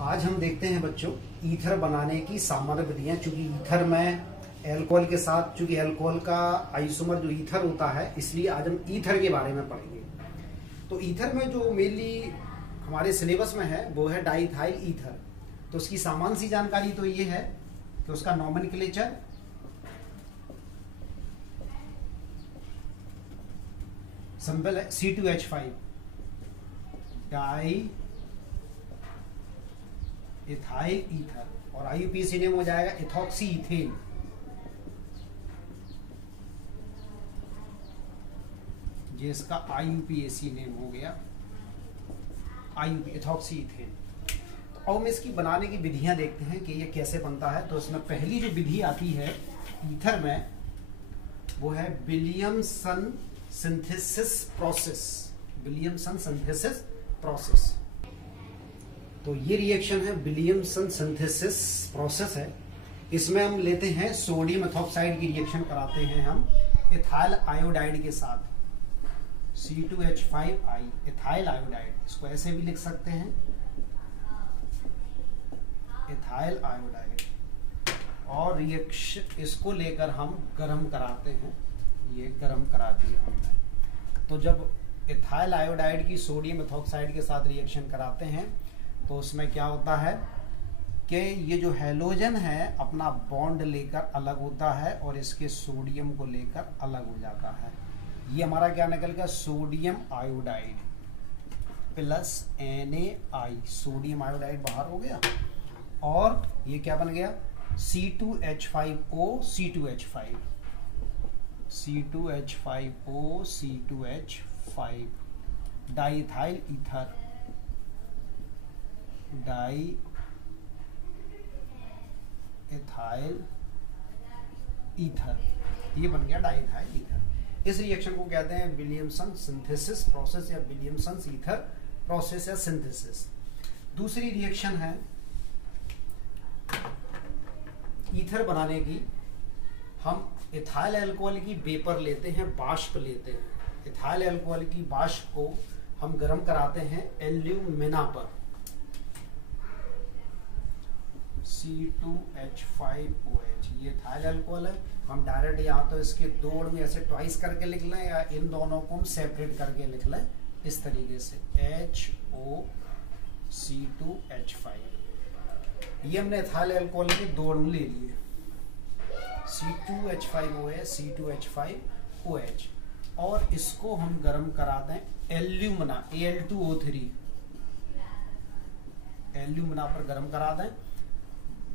आज हम देखते हैं बच्चों ईथर बनाने की सामान्य विधियां। चूंकि ईथर में एल्कोहल के साथ, चूंकि एल्कोहल का आइसोमर जो ईथर होता है, इसलिए आज हम ईथर के बारे में पढ़ेंगे। तो ईथर में जो मेनली हमारे सिलेबस में है वो है डाइथाइल ईथर। तो उसकी सामान्य सी जानकारी तो ये है कि उसका नॉमेनक्लेचर सिंपल है C2H5 डाई इथाइल ईथर, और IUPAC नेम हो जाएगा इथॉक्सी इथेन। ये इसका IUPAC नेम हो गया, इथॉक्सी इथेन। तो अब हम इसकी बनाने की विधियां देखते हैं कि ये कैसे बनता है। तो इसमें पहली जो विधि आती है ईथर में वो है Williamson synthesis process. Williamson synthesis process, तो ये रिएक्शन है विलियमसन सिंथेसिस प्रोसेस है। इसमें हम लेते हैं सोडियम एथॉक्साइड की रिएक्शन कराते हैं हम इथाइल आयोडाइड के साथ, C2H5I इथाइल आयोडाइड। इसको ऐसे भी लिख सकते हैं इथाइल आयोडाइड, और रिएक्शन इसको लेकर हम गर्म कराते हैं। ये गर्म करा दिया हमने। तो जब इथाइल आयोडाइड की सोडियम एथॉक्साइड के साथ रिएक्शन कराते हैं तो उसमें क्या होता है कि ये जो हैलोजन है अपना बॉन्ड लेकर अलग होता है और इसके सोडियम को लेकर अलग हो जाता है। ये हमारा क्या निकल गया, sodium iodide plus Na, sodium iodide बाहर हो गया, और ये क्या बन गया C2H5O C2H5 C2H5O C2H5 diethyl ether, di ethyl ether, ये बन गया डाइथाइल ईथर। इस रिएक्शन को कहते हैं विलियमसन सिंथेसिस प्रोसेस या विलियमसन ईथर प्रोसेस या सिंथेसिस। दूसरी रिएक्शन है ईथर बनाने की। हम इथाइल अल्कोहल की वेपर लेते हैं, बाष्प लेते हैं। इथाइल अल्कोहल की बाष्प को हम गर्म कराते हैं एल्यूमिना पर, C2H5OH। ये इथाइल अल्कोहल है। हम डायरेक्ट यहाँ तो इसके दो में ऐसे ट्वाइस करके लिख लें, या इन दोनों को हम सेपरेट करके लिख लें इस तरीके से HOC2H5। ये हमने इथाइल अल्कोहल के दो अणु ले लिए, C2H5OH C2H5OH, और इसको हम गर्म करा दें एल्यूमिना Al2O3, एल्यूमिना पर गर्म करा दें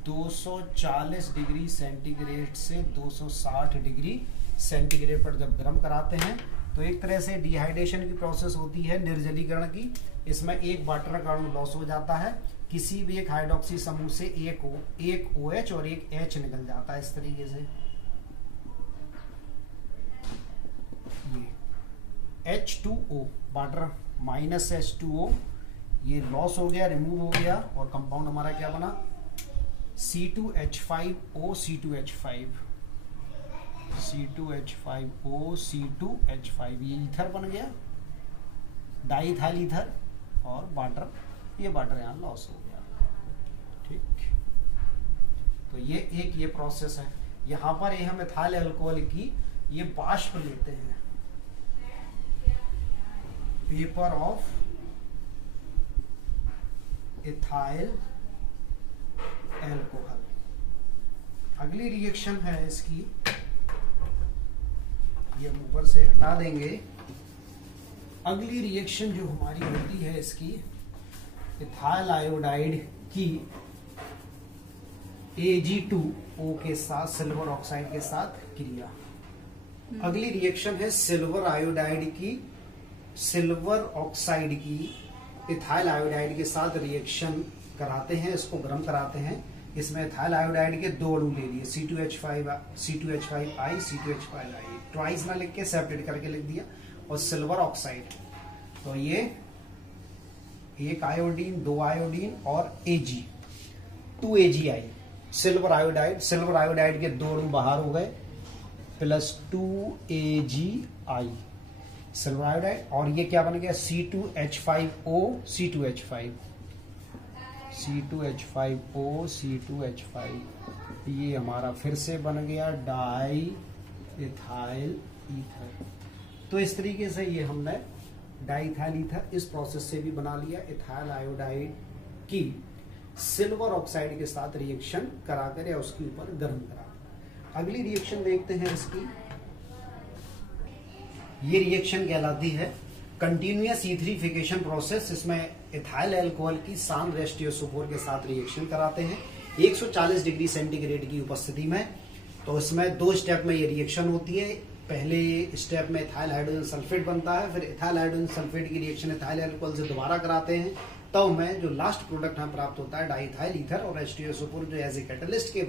240 डिग्री सेंटीग्रेड से 260 डिग्री सेंटीग्रेड पर। जब गर्म कराते हैं तो एक तरह से डिहाइड्रेशन की प्रोसेस होती है, निर्जलीकरण की। इसमें एक वाटर का अणु लॉस हो जाता है, किसी भी एक हाइड्रोक्सी समूह से एक OH और एक H निकल जाता है इस तरीके से। ये H2O वाटर माइनस H2O, ये लॉस हो गया, रिमूव हो गया, और कंपाउंड हमारा क्या बना C2H5O C2H5 C2H5O C2H5। ये ईथर बन गया डाइथाइल ईथर, और वाटर, ये वाटर यहाँ लॉस हो गया। ठीक, तो ये प्रोसेस है। यहाँ पर ये हम इथाइल अल्कोहल की ये बाष्प लेते हैं, वेपर ऑफ इथाइल अल्कोहल। अगली रिएक्शन है इसकी, ये हम ऊपर से हटा देंगे। अगली रिएक्शन जो हमारी होती है इसकी इथाइल आयोडाइड की Ag2O के साथ, सिल्वर ऑक्साइड के साथ क्रिया। अगली रिएक्शन है सिल्वर आयोडाइड की, सिल्वर ऑक्साइड की इथाइल आयोडाइड के साथ रिएक्शन कराते हैं, इसको गर्म कराते हैं। इसमें इथाइल आयोडाइड के दो अणु ले लिए, C2H5I C2H5I, ट्वाइस ना लिख के सेपरेट करके लिख दिया, और सिल्वर ऑक्साइड। तो ये एक आयोडीन, दो आयोडीन और Ag 2AgI सिल्वर आयोडाइड के दो अणु बाहर हो गए, प्लस 2AgI सिल्वर आयोडाइड, और ये क्या बन गया C2H5O C2H5 C2H5O C2H5, ये हमारा फिर से बन गया डाई इथाइल ईथर। तो इस तरीके से ये हमने डाई इथाइल ईथर इस प्रोसेस से भी बना लिया। इथाइल आयोडाइड की सिल्वर ऑक्साइड के साथ रिएक्शन कराकर या उसके ऊपर गर्म करा। अगली रिएक्शन देखते हैं इसकी। ये रिएक्शन कहलाती है कंटिन्यूअस ईथरिफिकेशन प्रोसेस। इसमें इथाइल अल्कोहल की शांत रेस्टियोसोफोर के साथ रिएक्शन कराते हैं 140 डिग्री सेंटीग्रेड की उपस्थिति में। तो इसमें 2 स्टेप में ये रिएक्शन होती है। पहले स्टेप में इथाइल हाइड्रोजन सल्फेट बनता है, फिर इथाइल हाइड्रोजन सल्फेट की रिएक्शन इथाइल अल्कोहल से दोबारा कराते हैं। तो में जो लास्ट प्रोडक्ट हमें प्राप्त होता है डाइथाइल ईथर और एस्टियोसोफोर जो एज ए कैटलिस्ट के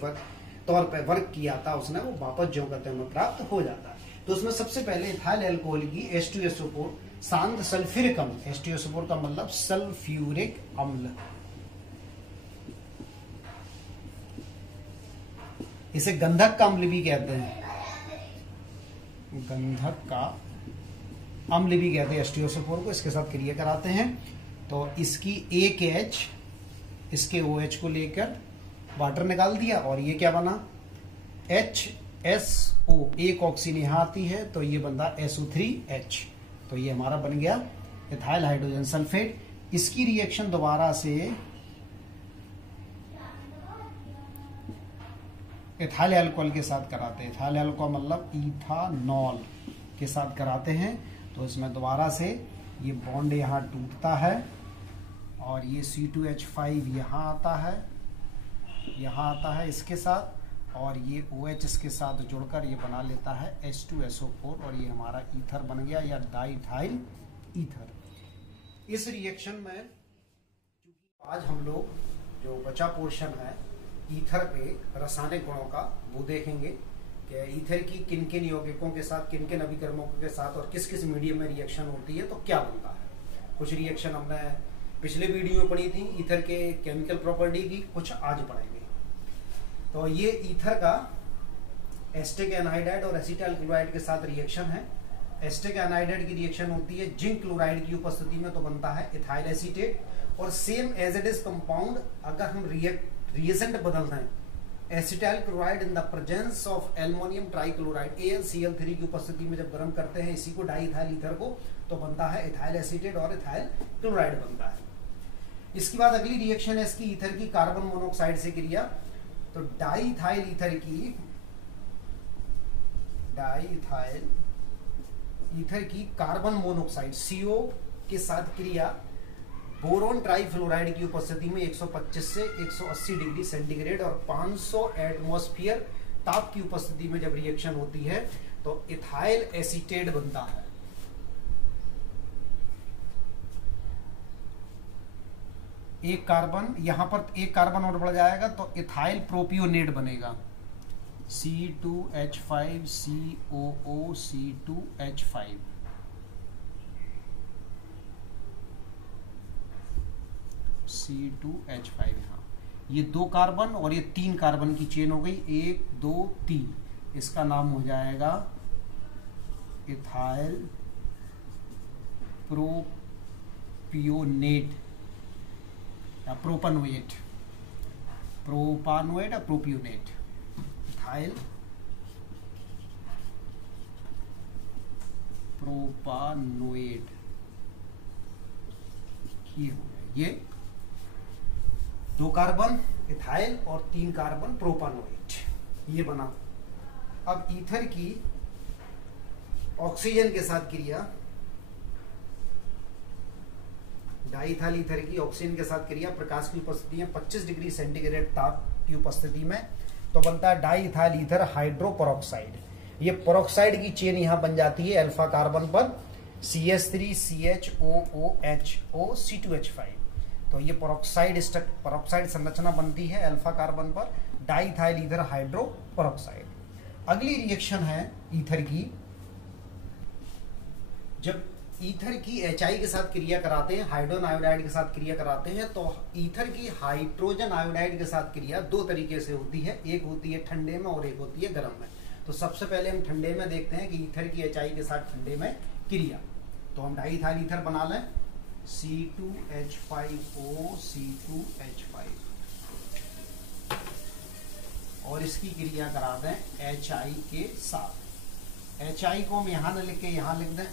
तौर पर वर्क किया था उसने, वो वापस जो करते हैं प्राप्त हो जाता है। तो उसमें सबसे पहले इथाइल अल्कोहल की एस्टियोसोफोर शांत सल्फ्यूरिक अम्ल, एस्टियोसोफोर का मतलब सल्फ्यूरिक अम्ल, इसे गंधक का अम्ल भी कहते हैं, गंधक का अम्ल भी कहते हैं एस्टियोसोफोर को। इसके साथ क्रिया कराते हैं तो इसकी एक H इसके OH को लेकर वाटर निकाल दिया और ये क्या बना HSO, एक ऑक्सीजन यहां आती है तो ये बनता SO3H। तो ये हमारा बन गया इथाइल हाइड्रोजन सल्फेट। इसकी रिएक्शन दोबारा से इथाइल अल्कोहल के साथ कराते हैं। इथाइल अल्कोहल मतलब इथानॉल के साथ कराते हैं। तो इसमें दोबारा से ये बॉन्ड यहाँ टूटता है और ये C2H5 यहाँ आता है इसके साथ, और ये OH इसके साथ जुड़कर ये बना लेता है H2SO4 और ये हमारा ईथर बन गया या डाइथाइल ईथर। इस रिएक्शन में आज हम लोग जो बचा पोर्शन है ईथर पे रासायनिक गुणों का वो देखेंगे कि ईथर की किन किन यौगिकों के साथ, किन किन अभिकर्मकों के साथ और किस किस मीडियम में रिएक्शन होती है तो क्या बनता है। कुछ रिएक्शन हमने पिछले वीडियो में पढ़ी थी ईथर के केमिकल प्रॉपर्टी की, कुछ आज पढ़ेंगे। तो ये ईथर का एस्टिक एनहाइड्राइड और एसिटाइल क्लोराइड के साथ रिएक्शन है। एस्टिक एनहाइड्राइड की रिएक्शन होती है जिंक क्लोराइड की उपस्थिति में, तो बनता है इथाइल एसीटेट। और same as it is compound अगर हम रिएजेंट बदल दें, acetyl chloride in the presence of aluminium trichloride AlCl3 की उपस्थिति में जब गर्म करते हैं इसी को डाइथाइल ईथर को, तो बनता है इथाइल एसीटेट और इथाइल क्लोराइड बनता है। इसके बाद अगली रिएक्शन है इसकी ईथर की कार्बन मोनोऑक्साइड से क्रिया। तो डाइथाइल ईथर की कार्बन मोनोऑक्साइड CO के साथ क्रिया बोरोन ट्राइफ्लोराइड की उपस्थिति में 125 से 180 डिग्री सेंटीग्रेड और 500 एटमॉस्फेयर ताप की उपस्थिति में जब रिएक्शन होती है तो इथाइल एसीटेट बनता है। एक कार्बन यहां पर एक कार्बन और बढ़ जाएगा तो इथाइल प्रोपियोनेट बनेगा C2H5 COO C2H5। C2H5 यहाँ ये 2 कार्बन और ये 3 कार्बन की चेन हो गई, 1 2 3, इसका नाम हो जाएगा इथाइल प्रोपियोनेट या प्रोपानोएट या प्रोपियोनेट। इथाइल प्रोपानोएट ये हो गया, ये 2 कार्बन इथाइल और 3 कार्बन प्रोपानोएट ये बना। अब ईथर की ऑक्सीजन के साथ क्रिया, डाइथाइल ईथर की ऑक्सीजन के साथ क्रिया प्रकाश की उपस्थिति में 25 डिग्री सेंटीग्रेड ताप की उपस्थिति में, तो बनता है डाइथाइल ईथर हाइड्रोपरऑक्साइड। ये परऑक्साइड की चेन यहां बन जाती है अल्फा कार्बन पर CH3 CHOOH C2H5। तो ये परऑक्साइड संरचना बनती है अल्फा कार्बन पर डाइथाइल ईथर हाइड्रोपरऑक्साइड। अगली रिएक्शन है ईथर की, जब ईथर की HI के साथ क्रिया कराते हैं, हाइड्रोजन आयोडाइड के साथ क्रिया कराते हैं, तो ईथर की हाइड्रोजन आयोडाइड के साथ क्रिया 2 तरीके से होती है, एक होती है ठंडे में और एक होती है गर्म में। तो सबसे पहले हम ठंडे में देखते हैं कि ईथर की HI के साथ ठंडे में क्रिया। तो हम डाइथाइल ईथर बना लें C2H5O C2H5 और इसकी क्रिया करा दें HI के साथ। HI को हम यहां न लिख के यहां लिख दें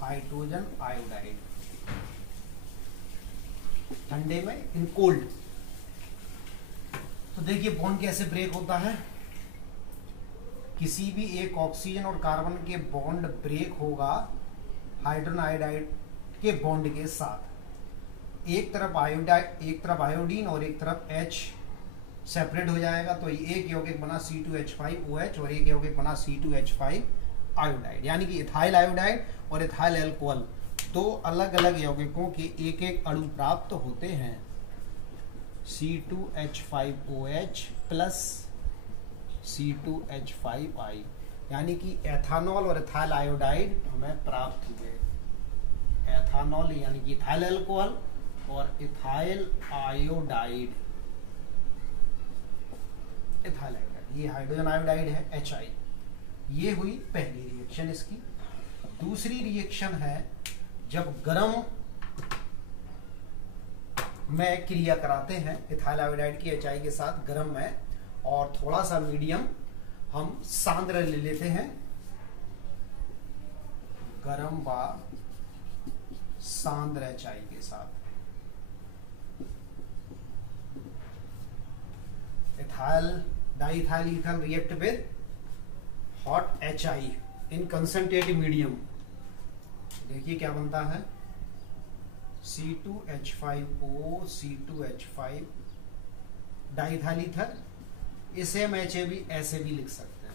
हाइड्रोजन आयोडाइड, ठंडे में इन कोल्ड। तो देखिए बॉन्ड कैसे ब्रेक होता है। किसी भी एक ऑक्सीजन और कार्बन के बॉन्ड ब्रेक होगा हाइड्रोजन आयोडाइड के बॉन्ड के साथ। एक तरफ आयोडीन और एक तरफ H सेपरेट हो जाएगा, तो एक यौगिक बना C2H5OH और एक यौगिक बना C2H5 आयोडाइड, यानी कि इथाइल आयोडाइड और इथाइल अल्कोहल दो अलग अलग यौगिकों के एक एक अणु प्राप्त होते हैं। C2H5OH प्लस C2H5I, यानी कि एथानॉल और इथाइल आयोडाइड हमें प्राप्त हुए। एथानॉल यानी कि इथाइल अल्कोहल और इथाइल आयोडाइड, इथाइल आयोडाइड, ये हाइड्रोजन आयोडाइड है HI। ये हुई पहली रिएक्शन इसकी। दूसरी रिएक्शन है जब गर्म में क्रिया कराते हैं इथाइल आयोडाइड की HI के साथ गर्म में, और थोड़ा सा मीडियम हम सांद्र ले लेते हैं, गर्म व सांद्र HI के साथ। Ethyl diethyl ether react with hot HI in concentrated medium. देखिए क्या बनता है C2H5O C2H5 डाइथाइल ईथर। इसे हम HAB ऐसे भी लिख सकते हैं,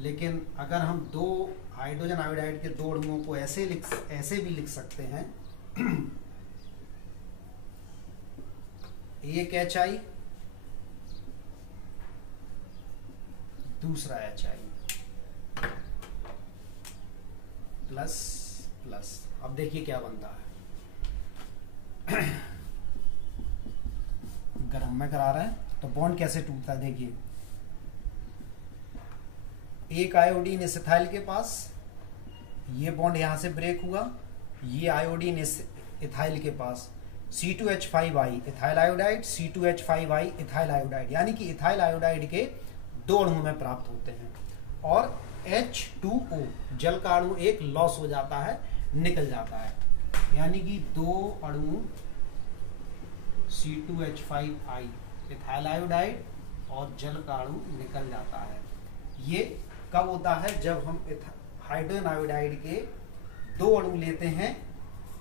लेकिन अगर हम दो हाइड्रोजन आयोडाइड के दो अणुओं को ऐसे भी लिख सकते हैं, एक HI दूसरा HI प्लस प्लस। अब देखिए क्या बनता है, गर्म में करा रहे हैं तो बॉन्ड कैसे टूटता है। देखिए एक आयोडीन इस इथाइल के पास, ये बॉन्ड यहां से ब्रेक हुआ, ये आयोडीन इस इथाइल के पास, C2H5I ethyl iodide, C2H5I ethyl iodide, यानी कि इथाइल आयोडाइड के दो अणु में प्राप्त होते हैं। और H2O जल का अणु एक लॉस हो जाता है, निकल जाता है, यानी कि दो अणु C2H5I इथाइल आयोडाइड और जल का अणु निकल जाता है। ये कब होता है, जब हम हाइड्रोजन आयोडाइड के दो अणु लेते हैं,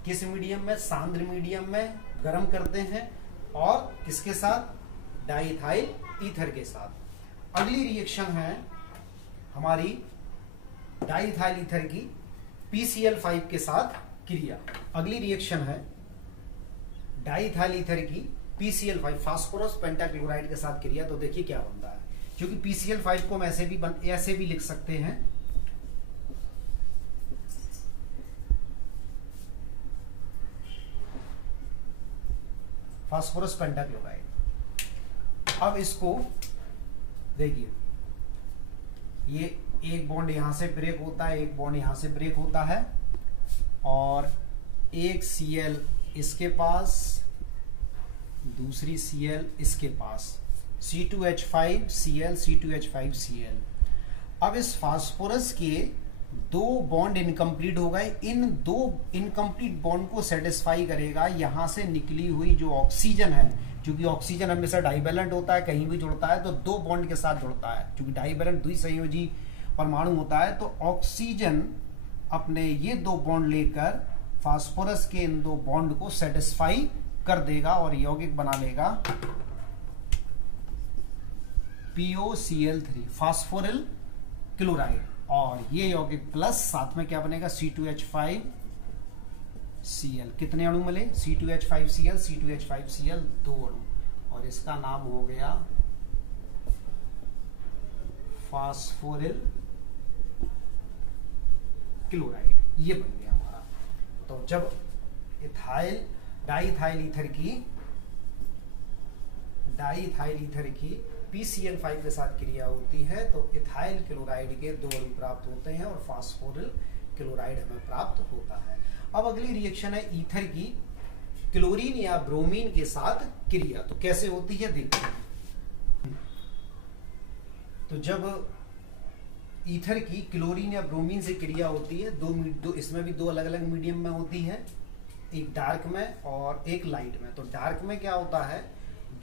किस मीडियम में, सांद्र मीडियम में गर्म करते हैं, और किसके साथ, डाइथाइल ईथर के साथ। अगली रिएक्शन है हमारी डाइथाइल ईथर की PCl5 के साथ क्रिया। अगली रिएक्शन है डाइथाइल ईथर की PCl5 फास्फोरस पेंटाक्लोराइड के साथ क्रिया। तो देखिए क्या बनता है, क्योंकि PCl5 को हम ऐसे भी लिख सकते हैं, फास्फोरस पेंटाक्लोराइड। अब इसको देखिए, ये एक बॉन्ड यहां से ब्रेक होता है, एक बॉन्ड यहां से ब्रेक होता है, और एक Cl इसके पास, दूसरी Cl इसके पास, C2H5Cl C2H5Cl। अब इस फास्फोरस के दो बॉन्ड इनकम्प्लीट हो गए। इन दो इनकम्प्लीट बॉन्ड को सेटिस्फाई करेगा यहां से निकली हुई जो ऑक्सीजन है, क्योंकि ऑक्सीजन हमेशा डाइवैलेंट होता है, कहीं भी जुड़ता है तो दो बॉन्ड के साथ जुड़ता है, क्योंकि डाइवैलेंट द्विसंयोजी परमाणु होता है। तो ऑक्सीजन अपने ये दो बॉन्ड लेकर फास्फोरस के इन दो बॉन्ड को सेटिस्फाई कर देगा और यौगिक बना लेगा POCl3 फास्फोरिल क्लोराइड, और ये यौगिक प्लस साथ में क्या बनेगा, C2H5Cl। कितने अणु मिले, C2H5Cl C2H5Cl दो अणु, और इसका नाम हो गया फास्फोरिल क्लोराइड। ये बन गया हमारा। तो जब डाइथाइल ईथर की PCl5 के साथ क्रिया होती है तो इथाइल क्लोराइड के दो अणु प्राप्त होते हैं और फास्फोरिल क्लोराइड हमें प्राप्त होता है। अब अगली रिएक्शन है ईथर की क्लोरीन या ब्रोमीन के साथ क्रिया। तो कैसे होती है देखते हैं। तो जब ईथर की क्लोरीन या ब्रोमीन से क्रिया होती है, दो इसमें भी दो अलग अलग मीडियम में होती है, एक डार्क में और एक लाइट में। तो डार्क में क्या होता है,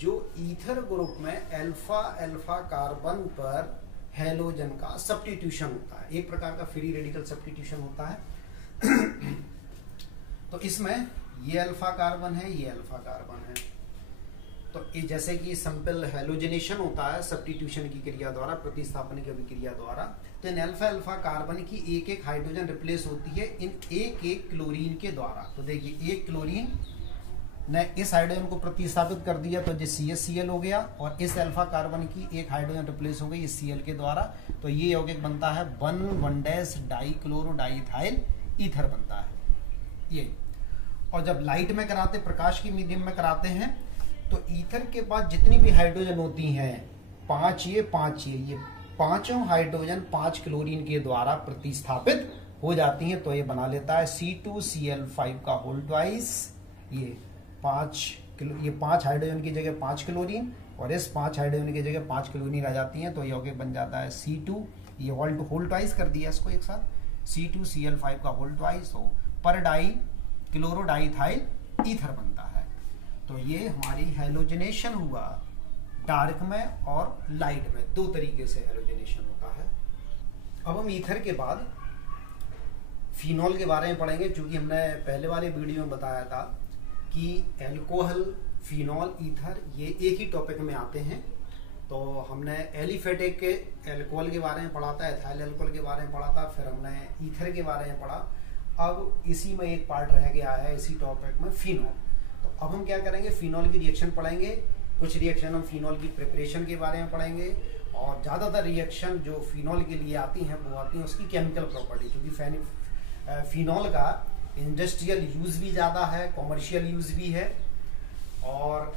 जो ईथर ग्रुप में अल्फा अल्फा कार्बन पर हैलोजन का सब्स्टिट्यूशन होता है, एक प्रकार का फ्री रेडिकल सब्स्टिट्यूशन होता है। तो इसमें ये अल्फा कार्बन है, ये अल्फा कार्बन है। तो ये जैसे कि सिंपल हैलोजनेशन होता है सब्स्टिट्यूशन की क्रिया द्वारा, प्रतिस्थापन की अभिक्रिया द्वारा, तो इन अल्फा अल्फा कार्बन की एक एक हाइड्रोजन रिप्लेस होती है इन एक एक क्लोरीन के द्वारा। तो देखिए एक क्लोरीन ने इस हाइड्रोजन को प्रतिस्थापित कर दिया तो जो CH हो गया, और इस अल्फा कार्बन की एक हाइड्रोजन रिप्लेस हो गई इस Cl के द्वारा। तो ये यौगिक बनता है 1,1 डाइक्लोरो डाइथाइल ईथर बनता है ये। और जब लाइट में कराते, प्रकाश की मीडियम में कराते हैं, तो ईथर के बाद जितनी भी हाइड्रोजन होती हैं, 5 ये 5 ये पांचों हाइड्रोजन 5 क्लोरीन के द्वारा प्रतिस्थापित हो जाती हैं। तो ये बना लेता है C2Cl5 का होल ट्वाइस। ये 5 हाइड्रोजन की जगह 5 क्लोरीन, और इस 5 हाइड्रोजन की जगह 5 क्लोरीन आ जाती हैं। तो यौगिक बन जाता है C2, ये होल ट्वाइस कर दिया इसको एक साथ, C2Cl5 का होल ट्वाइस हो पर डाई क्लोरोडाइथाइल ईथर बनता है। तो ये हमारी हैलोजनेशन हुआ डार्क में और लाइट में, दो तरीके से हैलोजनेशन होता है। अब हम ईथर के बाद फिनॉल के बारे में पढ़ेंगे, क्योंकि हमने पहले वाले वीडियो में बताया था कि एल्कोहल, फिनॉल, ईथर ये एक ही टॉपिक में आते हैं। तो हमने एलिफेटिक एल्कोहल के बारे में पढ़ा था, एथाइल एल्कोहल के बारे में पढ़ा था, फिर हमने ईथर के बारे में पढ़ा। अब इसी में एक पार्ट रह गया है इसी टॉपिक में, फिनॉल। तो अब हम क्या करेंगे, फिनॉल की रिएक्शन पढ़ेंगे, कुछ रिएक्शन हम फिनॉल की प्रिपरेशन के बारे में पढ़ेंगे, और ज़्यादातर रिएक्शन जो फिनॉल के लिए आती हैं वो आती हैं उसकी केमिकल प्रॉपर्टी, क्योंकि फिनॉल का इंडस्ट्रियल यूज भी ज़्यादा है, कॉमर्शियल यूज भी है, और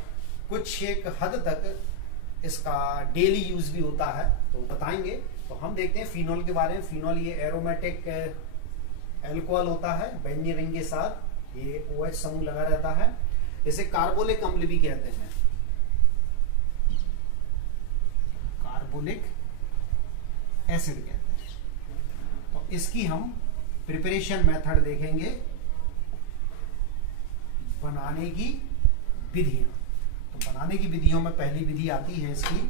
कुछ एक हद तक इसका डेली यूज भी होता है, तो बताएंगे। तो हम देखते हैं फिनॉल के बारे में। फिनॉल ये एरोमेटिक एल्कोहल होता है, बेंजीन रिंग के साथ ये OH समूह लगा रहता है, इसे कार्बोलिक अम्ल भी कहते हैं, कार्बोलिक एसिड कहते हैं। तो इसकी हम प्रिपरेशन मेथड देखेंगे, बनाने की विधियां। तो बनाने की विधियों में पहली विधि आती है इसकी,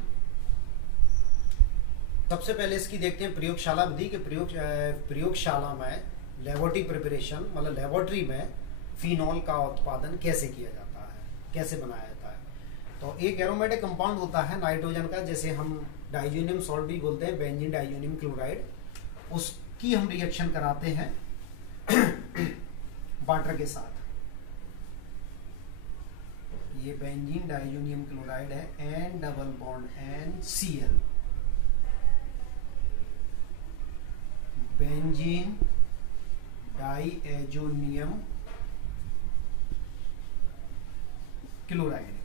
सबसे पहले इसकी देखते हैं प्रयोगशाला विधि के। प्रयोगशाला में लेबोरेटरी प्रिपरेशन, मतलब लेबोरेटरी में फिनॉल का उत्पादन कैसे किया जाता है, कैसे बनाया जाता है। तो एक एरोमेटिक कंपाउंड होता है नाइट्रोजन का, जैसे हम डाइजोनियम सॉल्ट भी बोलते हैं, बेंजीन डाइजोनियम क्लोराइड, उसकी हम रिएक्शन कराते हैं वाटर के साथ। ये बेंजीन डाइजोनियम क्लोराइड है, N double bond NCl, benzene diazonium chloride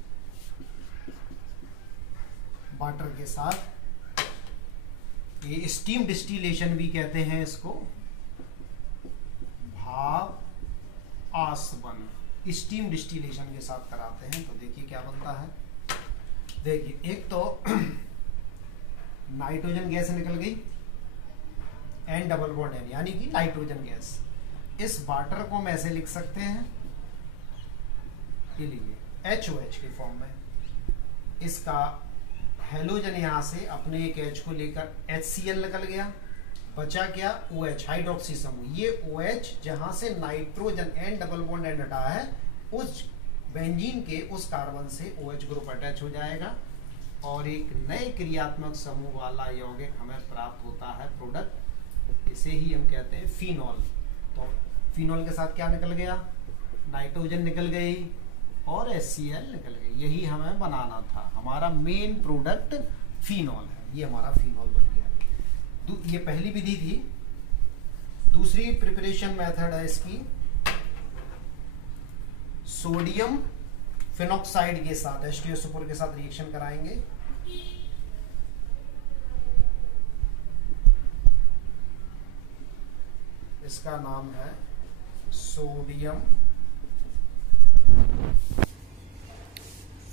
water के साथ। ये स्टीम डिस्टिलेशन भी कहते हैं इसको, भाप आसवन, स्टीम डिस्टिलेशन के साथ कराते हैं। तो देखिए क्या बनता है, देखिए एक तो नाइट्रोजन गैस निकल गई, N डबल बॉन्ड N, यानी कि नाइट्रोजन गैस। इस वाटर को हम ऐसे लिख सकते हैं, ये लीजिए HOH के फॉर्म में। इसका हेलोजन यहां से अपने एक H को लेकर HCl निकल गया, बचा क्या OH हाइड्रोक्सी समूह। ये OH जहां से nitrogen N double bond N हटा है, उस बेंजीन के उस कार्बन से OH ग्रुप अटैच हो जाएगा, और एक नए क्रियात्मक समूह वाला यौगिक हमें प्राप्त होता है प्रोडक्ट, इसे ही हम कहते हैं फिनॉल। तो फिनॉल के साथ क्या निकल गया, नाइट्रोजन निकल गई और HCl निकल गई। यही हमें बनाना था, हमारा मेन प्रोडक्ट फिनॉल है, ये हमारा फिनॉल बन गया। ये पहली विधि थी। दूसरी प्रिपरेशन मेथड है इसकी, सोडियम फिनॉक्साइड के साथ, H2SO4 के साथ रिएक्शन कराएंगे। इसका नाम है सोडियम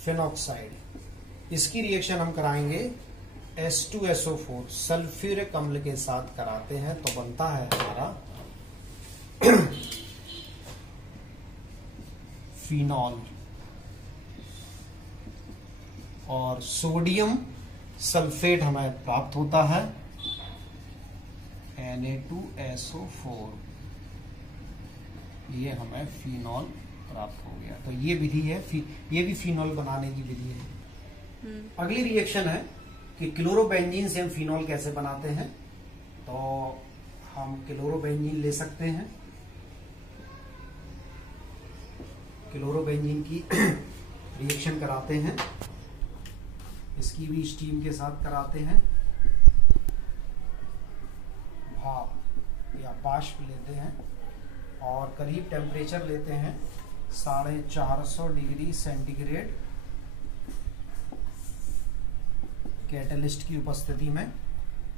फिनॉक्साइड। इसकी रिएक्शन हम कराएंगे H2SO4 सल्फ्यूरिक अम्ल के साथ कराते हैं तो बनता है हमारा फिनॉल। और सोडियम सल्फेट हमें प्राप्त होता है Na2SO4, ये हमें फिनॉल प्राप्त हो गया। तो ये विधि है, ये भी फिनॉल बनाने की विधि है। अगली रिएक्शन है कि क्लोरोबेंजीन से हम फिनॉल कैसे बनाते हैं। तो हम क्लोरोबेंजीन ले सकते हैं, क्लोरोबेंजीन की रिएक्शन कराते हैं, इसकी भी स्टीम के साथ कराते हैं, भाप या बाष्प लेते हैं और करीब टेम्परेचर लेते हैं 450 डिग्री सेंटीग्रेड कैटलिस्ट की उपस्थिति में।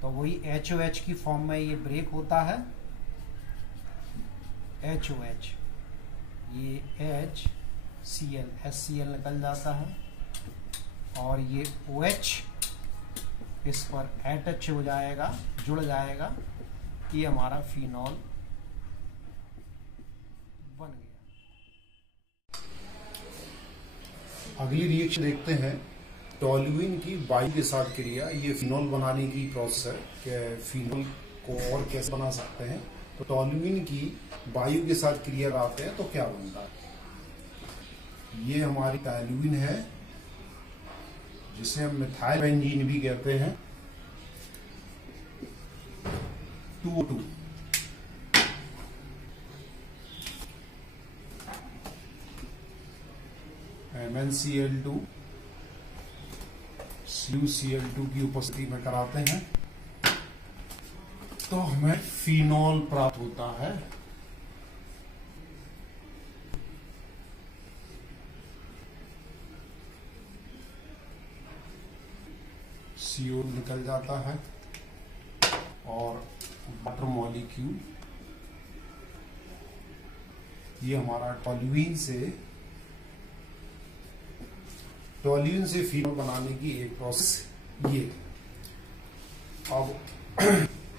तो वही HOH की फॉर्म में ये ब्रेक होता है, HOH, ये HCl निकल जाता है और ये OH इस पर अटैच हो जाएगा, जुड़ जाएगा, ये हमारा फिनॉल बन गया। अगली रिएक्शन देखते हैं टोल्यूइन की वायु के साथ क्रिया। ये फिनॉल बनाने की प्रोसेस है कि फिनॉल को और कैसे बना सकते हैं। तो टोल्यूइन की वायु के साथ क्रिया कराते हैं तो क्या बनता है। ये हमारी टोल्यूइन है जिसे हम मिथाइल बेंजीन भी कहते हैं। 2O2 MnCl2 CuCl2 की उपस्थिति में कराते हैं तो हमें फिनॉल प्राप्त होता है। CO निकल जाता है और वाटर मॉलिक्यूल, ये हमारा टोल्यूइन से फिनॉल बनाने की एक प्रोसेस। ये अब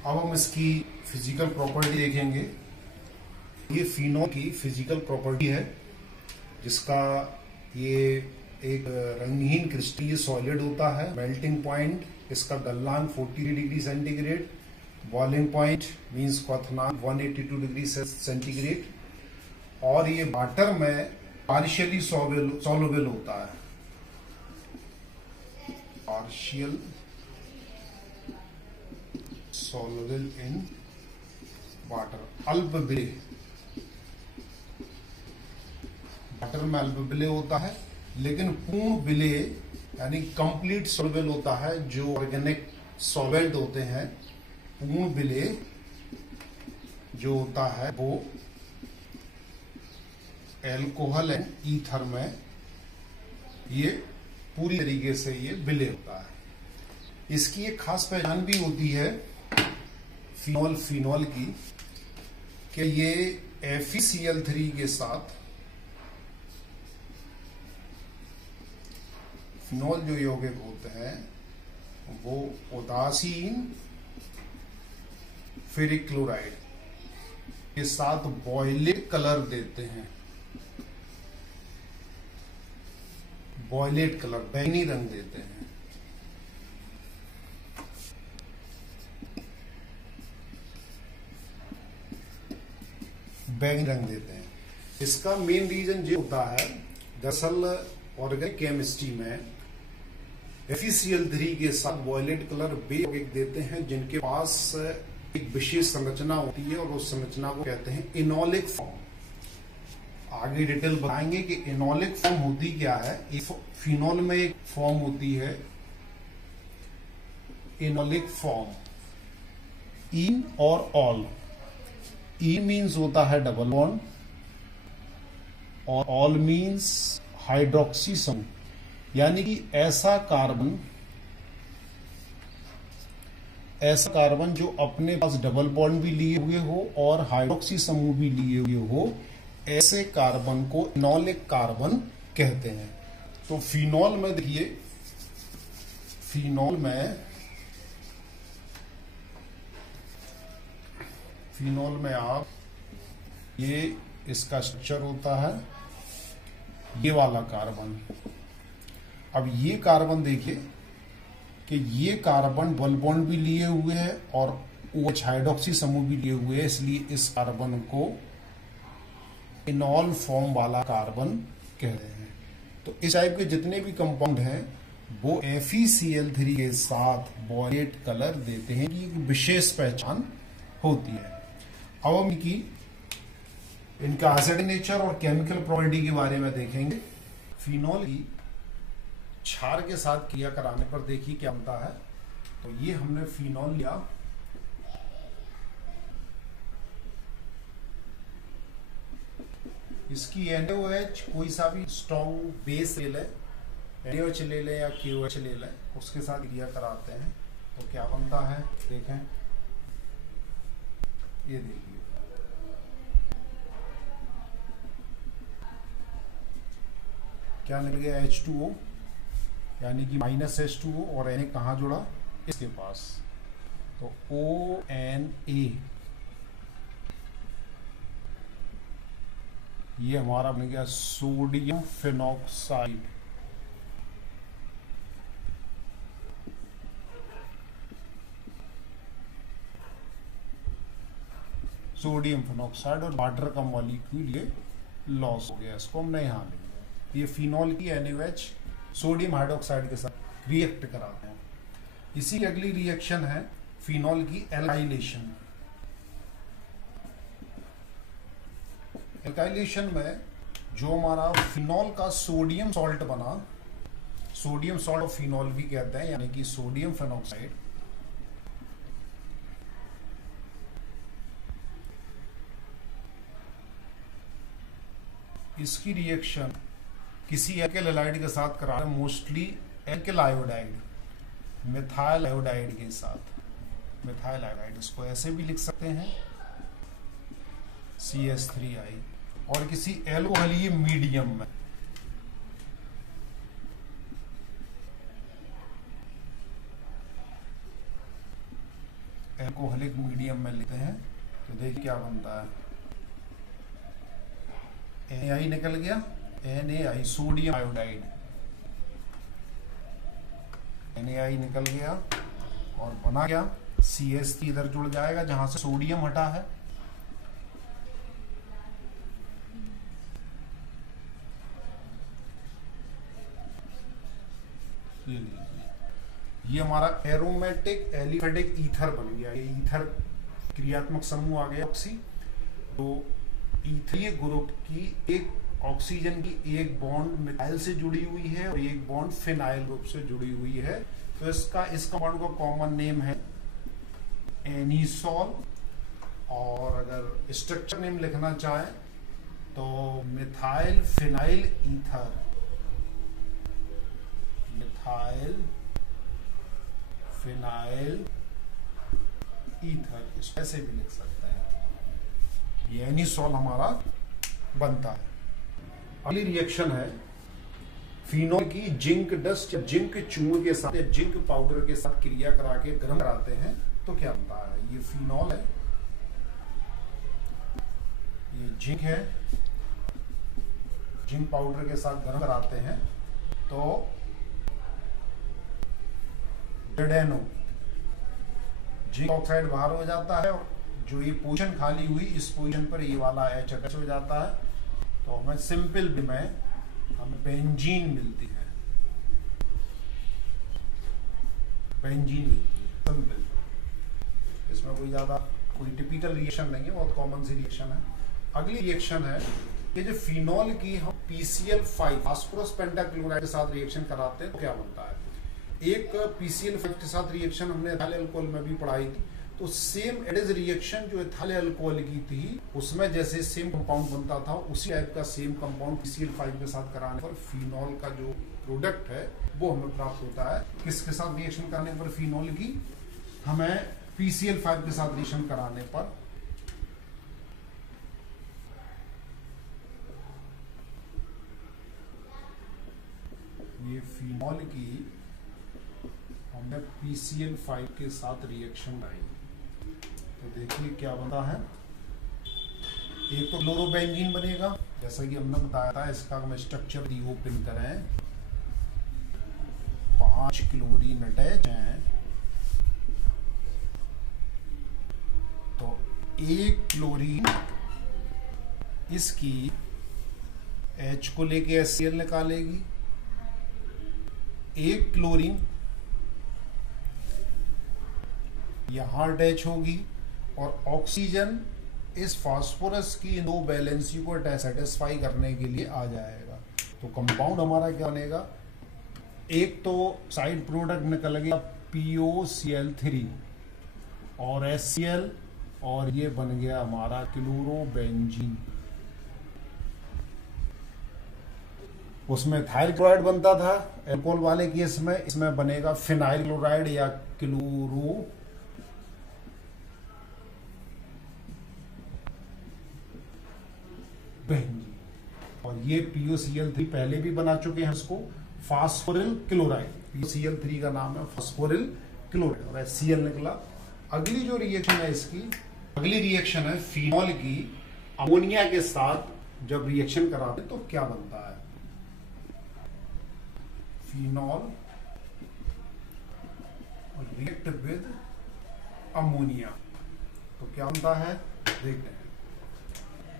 हम इसकी फिजिकल प्रॉपर्टी देखेंगे। ये फिनॉल की फिजिकल प्रॉपर्टी है जिसका ये एक रंगहीन क्रिस्टलीय सॉलिड होता है। मेल्टिंग पॉइंट इसका गलनांक 43 degree centigrade, boiling point means क्वथनांक 182 डिग्री सेंटीग्रेड, और ये वाटर में पार्शियली सॉल्युबल होता है, पार्शियल सॉल्युबल इन वाटर। अल्प विलेय, वाटर में अल्प विलेय होता है, लेकिन पूर्ण विलेय यानी कंप्लीट सॉल्युबल होता है। जो ऑर्गेनिक सॉल्वेंट होते हैं, पूर्ण विलेय जो होता है वो एल्कोहल एंड ईथर में ये पूरी तरीके से ये विलेय होता है। इसकी एक खास पहचान भी होती है फिनॉल की कि ये FeCl3 के साथ फिनॉल जो यौगिक होते हैं वो उदासीन फेरिक क्लोराइड के साथ वॉयलेट कलर देते हैं। वॉयलेट कलर, बैंगनी रंग देते हैं। बैंगनी रंग देते हैं। इसका मेन रीजन ये होता है, दरअसल ऑर्गेनिक केमिस्ट्री में FeCl3 के साथ वॉयलेट कलर वे यौगिक देते हैं जिनके पास एक विशेष संरचना होती है और उस संरचना को कहते हैं इनोलिक फॉर्म। आगे डिटेल बताएंगे कि इनोलिक फॉर्म होती क्या है। फिनॉल में एक फॉर्म होती है इनोलिक फॉर्म, इन और ऑल। इन मीन्स होता है डबल बॉन्ड और ऑल मीन्स हाइड्रोक्सी समूह, यानी कि ऐसा कार्बन ऐसा कार्बन जो अपने पास डबल बॉन्ड भी लिए हुए हो और हाइड्रोक्सी समूह भी लिए हुए हो, ऐसे कार्बन को इनोलिक कार्बन कहते हैं। तो फिनॉल में देखिए, फिनॉल में आप ये इसका स्ट्रक्चर होता है, ये वाला कार्बन। अब ये कार्बन देखिए कि ये कार्बन डबल बॉन्ड भी लिए हुए है और OH हाइड्रोक्सी समूह भी लिए हुए है, इसलिए इस कार्बन को इनॉल फॉर्म वाला कार्बन कहते हैं। तो इस टाइप के जितने भी कंपाउंड हैं वो FeCl3 के साथ वॉयलेट कलर देते हैं, कि एक विशेष पहचान होती है। अब हम इनका एसिडिक नेचर और केमिकल प्रॉपर्टी के बारे में देखेंगे। फिनॉल की क्षार के साथ क्रिया कराने पर देखिए क्या बनता है। तो ये हमने फिनॉल लिया, इसकी NaOH कोई सा भी स्ट्रॉन्ग बेस ले लें, NaOH ले लें या KOH ले लें, उसके साथ क्रिया कराते हैं तो क्या बनता है देखें। ये देखिए, क्या निकल गया H2O, यानी कि -H2O, और Na कहाँ जुड़ा, इसके पास, तो ONA ये हमारा बन गया सोडियम फिनॉक्साइड। सोडियम फिनॉक्साइड और वाटर का मॉलिक्यूल ये लॉस हो गया, इसको हम यहाँ लेंगे। ये फिनॉल की NaOH सोडियम हाइड्रोक्साइड के साथ रिएक्ट कराते हैं। इसी की अगली रिएक्शन है फिनॉल की एल्काइलेशन। एल्काइलेशन में जो हमारा फिनॉल का सोडियम सॉल्ट बना, सोडियम सॉल्ट ऑफ फिनॉल भी कहते हैं, यानी कि सोडियम फिनॉक्साइड, इसकी रिएक्शन किसी एल्किल हैलाइड के साथ करा रहे हैं, mostly alkyl iodide, methyl iodide के साथ, मिथाइल आयोडाइड, इसको ऐसे भी लिख सकते हैं CH3I, और किसी एल्कोहलीय मीडियम में, एल्कोहलिक मीडियम में लेते हैं तो देखिए क्या बनता है। Na निकल गया, NaI सोडियम आयोडाइड, NaI निकल गया और बना गया CH3, इधर जुड़ जाएगा जहां से सोडियम हटा है, ये हमारा एरोमेटिक एलिफेटिक ईथर बन गया। ये ईथर क्रियात्मक समूह आ गया ऑक्सी। तो ईथरीय ग्रुप की एक ऑक्सीजन की एक बॉन्ड मिथाइल से जुड़ी हुई है और एक बॉन्ड फिनाइल ग्रुप से जुड़ी हुई है। तो इस कंपाउंड का कॉमन नेम है एनीसॉल, और अगर स्ट्रक्चर नेम लिखना चाहे तो methyl phenyl ether, methyl phenyl ether, ऐसे भी लिख सकते हैं। ये एनीसॉल हमारा बनता है। अगली रिएक्शन है फिनॉल की जिंक डस्ट या जिंक चूने के साथ या जिंक पाउडर के साथ क्रिया करा के गर्म कराते हैं तो क्या बनता है। ये फिनॉल है, ये जिंक है, जिंक पाउडर के साथ गर्म कराते हैं तो डेडेनो, जिंक ऑक्साइड बाहर हो जाता है और जो ये पोजीशन खाली हुई इस पोजीशन पर ये वाला H अटैच हो जाता है, तो हमें सिंपल में हमें बेंजीन मिलती है, बेंजीन मिलती है सिंपल। इसमें कोई ज्यादा कोई टिपिकल रिएक्शन नहीं है, बहुत कॉमन सी रिएक्शन है। अगली रिएक्शन है कि जो फिनॉल की हम PCl5 फास्फोरस पेंटाक्लोराइड के साथ रिएक्शन कराते हैं तो क्या बनता है। एक PCl5 के साथ रिएक्शन हमने एथाइल अल्कोहल में भी पढ़ाई थी, तो सेम एज रिएक्शन जो एथाइल अल्कोहल की थी उसमें जैसे सेम कंपाउंड बनता था उसी टाइप का सेम कंपाउंड PCl5 के साथ कराने पर फिनॉल का जो प्रोडक्ट है वो हमें प्राप्त होता है। किसके साथ रिएक्शन करने पर फिनॉल की हमें PCl5 के साथ रिएक्शन कराने पर ये फिनॉल की हमने PCl5 के साथ रिएक्शन लाई, तो देखिए क्या बनता है। एक तो क्लोरोबेंजीन बनेगा, जैसा कि हमने बताया था। इसका हम स्ट्रक्चर दी ओपन करें, 5 क्लोरीन अटैच हैं, तो एक क्लोरीन इसकी H को लेके HCl निकालेगी, एक क्लोरीन यहां अटैच होगी और ऑक्सीजन इस फास्फोरस की दो बैलेंसी को सेटिस्फाई करने के लिए आ जाएगा। तो कंपाउंड हमारा क्या बनेगा, एक तो साइड प्रोडक्ट निकल गया POCl3 और HCl, और ये बन गया हमारा क्लोरोबेंजीन। उसमें इथाइल क्लोराइड बनता था एल्कोहल वाले केस में, इसमें बनेगा फिनाइल क्लोराइड या क्लोरो बेंजीन। और ये POCl3 पहले भी बना चुके हैं इसको, फास्फोरिल क्लोराइड। POCl3 का नाम है फास्फोरिल क्लोराइड और HCl निकला। अगली जो रिएक्शन है इसकी, अगली रिएक्शन है फिनॉल की अमोनिया के साथ जब रिएक्शन कराते तो क्या बनता है। फिनॉल रिएक्ट विद अमोनिया तो क्या बनता है देखते हैं।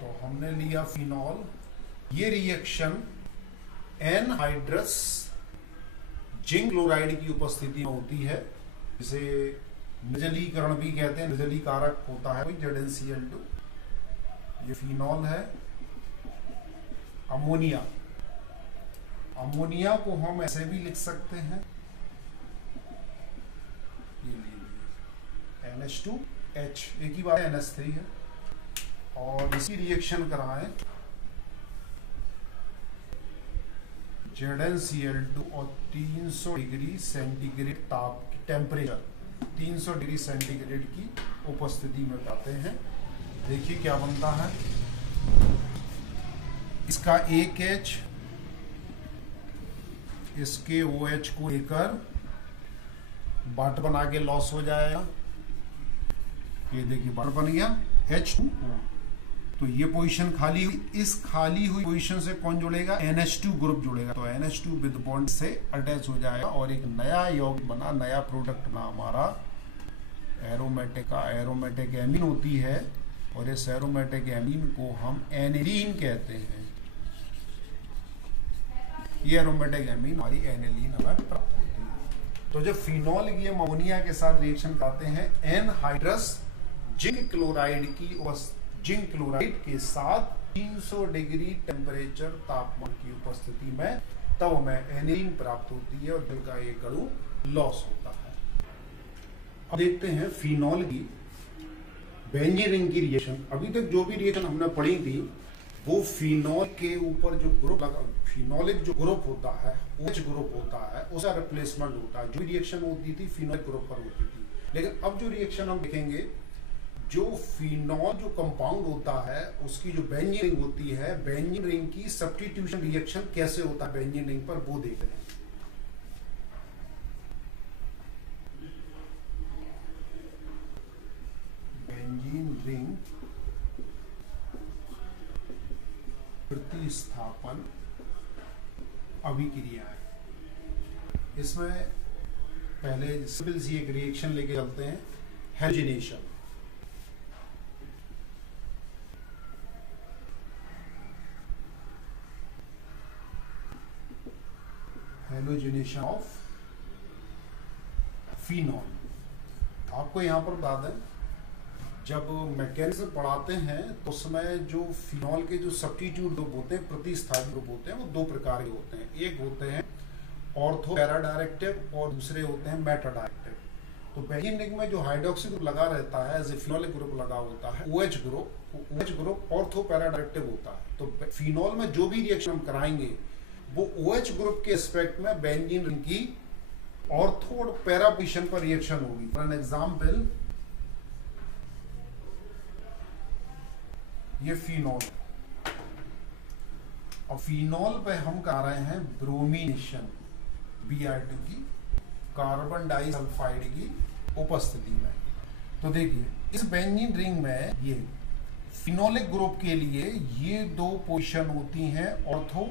तो हमने लिया फिनॉल, ये रिएक्शन एनहाइड्रस जिंक क्लोराइड की उपस्थिति में होती है, जिसे निर्जलीकरण भी कहते हैं, निर्जली कारक होता है ZnCl2। ये फिनॉल है, अमोनिया। अमोनिया को हम ऐसे भी लिख सकते हैं, ये लीजिए NH2H, एक ही बात है, NH3 है। और इसी रिएक्शन कराएं ZnCl2 और 300 degree centigrade temperature 300 degree centigrade की उपस्थिति में जाते हैं। देखिए क्या बनता है, इसका एक H इसके OH को लेकर बट बना के लॉस हो जाएगा। ये देखिए बट बन गया H2, तो ये पोजीशन खाली हुई। इस खाली हुई पोजीशन से कौन जुड़ेगा, NH2 ग्रुप जुड़ेगा। तो NH2 विद बॉन्ड से अटैच हो जाएगा और एक नया यौगिक बना, नया प्रोडक्ट बना हमारा एरोमेटिक का। एरोमेटिक एमीन होती है और इस एरोमेटिक एमीन को हम एनिलीन कहते हैं। ये एरोमेटिक एमीन हमारी एनिलीन हमें प्राप्त होती है। तो जब फिनॉल की अमोनिया के साथ रिएक्शन करते हैं एनहाइड्रस जिंक क्लोराइड के साथ 300 डिग्री टेम्परेचर तापमान की उपस्थिति में, तब हमें एनिलीन प्राप्त होती है और जल का एक अणु लॉस होता है। अब देखते हैं फिनॉल की बेंजीन रिंग की रिएक्शन। अभी तक जो भी रिएक्शन हमने पढ़ी थी वो फिनॉल के ऊपर जो ग्रुप लगा, फिनोलिक जो ग्रुप होता है, OH ग्रुप होता है, उसका रिप्लेसमेंट होता है। जो रिएक्शन होती थी फिनोलिक ग्रुप पर होती थी, लेकिन अब जो रिएक्शन हम देखेंगे, जो फिनॉल जो कंपाउंड होता है उसकी जो बेंजीन रिंग होती है, बेंजीन रिंग की सब्स्टिट्यूशन रिएक्शन कैसे होता है बेंजीन रिंग पर, वो देख रहे हैं। बेंजीन रिंग प्रतिस्थापन अभिक्रिया है। इसमें पहले सिंपल सी एक रिएक्शन लेके चलते हैं, हेलोजिनेशन। Halogenation of phenol. आपको यहां पर बता दें, जब मैकेनिज्म पढ़ाते हैं तो उसमें जो फिनॉल के जो सब्स्टिट्यूट ग्रुप होते हैं, प्रतिस्थापी ग्रुप होते हैं, वो दो प्रकार के होते हैं। एक होते हैं ऑर्थो पैरा डायरेक्टिव और दूसरे होते हैं मेटा डायरेक्टिव। तो बेंजीन रिंग में जो हाइड्रोक्सी ग्रुप लगा रहता है, एज ए फिनोलिक ग्रुप लगा होता है, OH group ortho para directive होता है। तो फिनॉल में जो भी रिएक्शन हम कराएंगे वो OH ग्रुप के एस्पेक्ट में बेंजीन रिंग की ऑर्थो और पैरा पोजिशन पर रिएक्शन होगी। फॉर एन एग्जाम्पल, ये फिनॉल, और फिनॉल पे हम कर रहे हैं ब्रोमिनेशन Br2 की कार्बन डाइसल्फाइड की उपस्थिति में। तो देखिए इस बेंजीन रिंग में ये फिनोलिक ग्रुप के लिए ये दो पोजीशन होती हैं ऑर्थो,